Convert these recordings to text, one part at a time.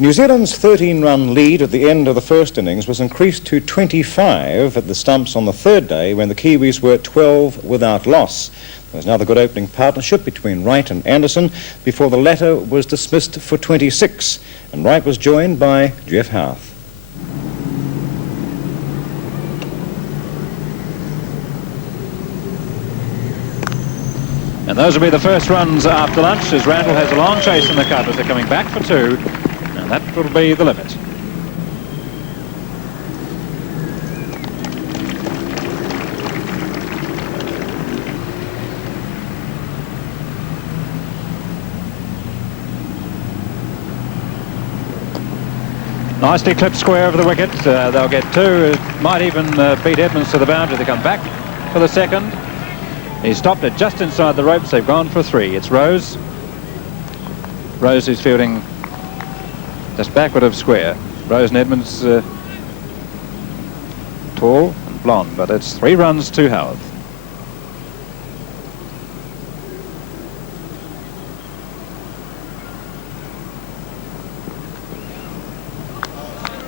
New Zealand's 13-run lead at the end of the first innings was increased to 25 at the stumps on the third day when the Kiwis were 12 without loss. There was another good opening partnership between Wright and Anderson before the latter was dismissed for 26, and Wright was joined by Jeff Howarth. And those will be the first runs after lunch as Randall has a long chase in the cut as they're coming back for 2. And that will be the limit. Nicely clipped square over the wicket. They'll get 2. It might even beat Edmonds to the boundary. They come back for the second. He stopped it just inside the ropes. They've gone for 3. It's Rose. Rose is fielding just backward of square. Rose and Edmonds tall and blonde, but it's 3 runs to Howarth.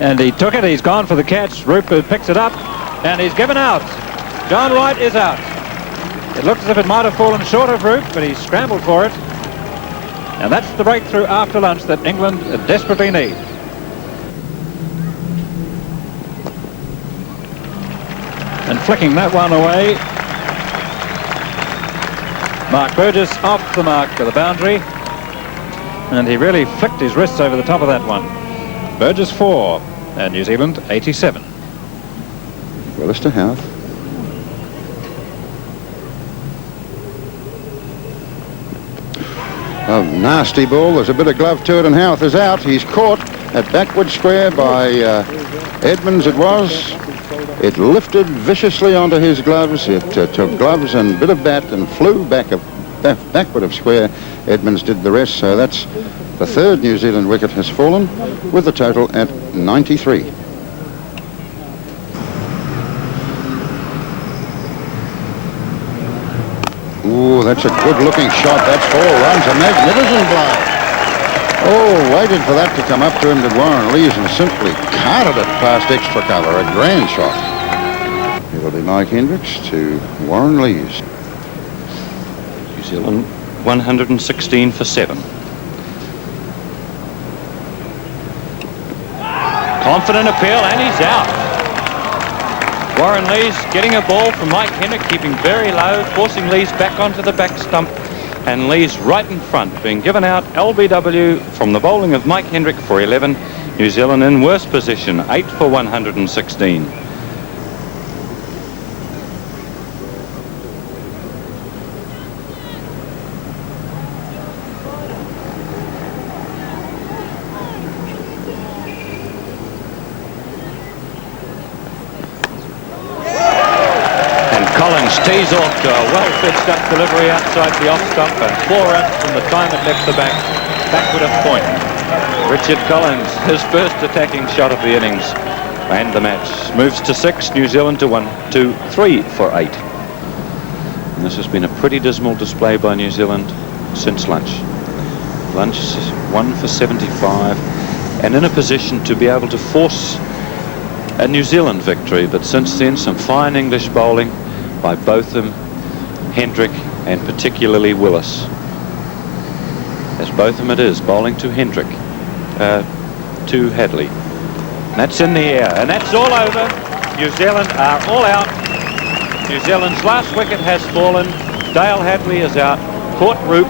And he took it. He's gone for the catch. Roope picks it up, and he's given out. John Wright is out. It looked as if it might have fallen short of Roope, but he scrambled for it. And that's the breakthrough after lunch that England desperately need. And flicking that one away, Mark Burgess off the mark for the boundary. And he really flicked his wrists over the top of that one. Burgess 4 and New Zealand 87. Willis to Howarth. A nasty ball. There's a bit of glove to it, and Howarth is out. He's caught at backward square by Edmonds. It was. It lifted viciously onto his gloves. It took gloves and a bit of bat and flew backward of square. Edmonds did the rest. So that's the 3rd New Zealand wicket has fallen, with the total at 93. Ooh, that's a good-looking shot. That's 4 runs. A magnificent blow. Oh, waited for that to come up to him, did Warren Lees, and simply carted it past extra cover. A grand shot. It'll be Mike Hendricks to Warren Lees. New Zealand 116 for 7. Confident appeal, and he's out. Warren Lees getting a ball from Mike Hendrick, keeping very low, forcing Lees back onto the back stump, and Lees right in front, being given out LBW from the bowling of Mike Hendrick for 11. New Zealand in worse position, 8 for 116. Tees off to a well-pitched up delivery outside the off stump, and 4 runs from the time it left the back, backward of point. Richard Collinge, his first attacking shot of the innings, and the match moves to 6. New Zealand to 1, 2, 3 for 8. And this has been a pretty dismal display by New Zealand since lunch. Lunch is 1 for 75, and in a position to be able to force a New Zealand victory. But since then, some fine English bowling by Botham, Hendrick, and particularly Willis. As Botham it is, bowling to Hendrick, to Hadlee. That's in the air, and that's all over. New Zealand are all out. New Zealand's last wicket has fallen. Dale Hadlee is out. Caught Roope,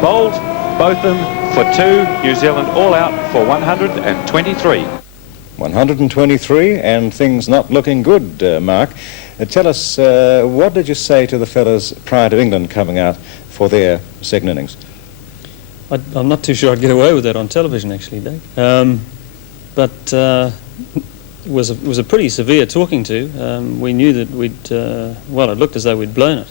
bowled Botham for 2. New Zealand all out for 123. 123, and things not looking good, Mark. Tell us, what did you say to the fellas prior to England coming out for their second innings? I'm not too sure I'd get away with that on television, actually, Dave. But it was a pretty severe talking to. We knew that it looked as though we'd blown it,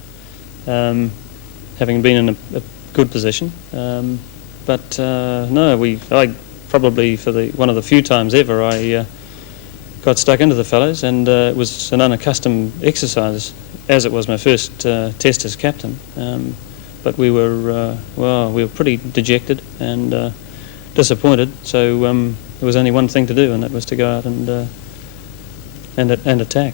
having been in a good position. But I probably, for one of the few times ever, I got stuck into the fellows, and it was an unaccustomed exercise, as it was my first test as captain. But we were pretty dejected, and disappointed. So there was only one thing to do, and that was to go out and attack.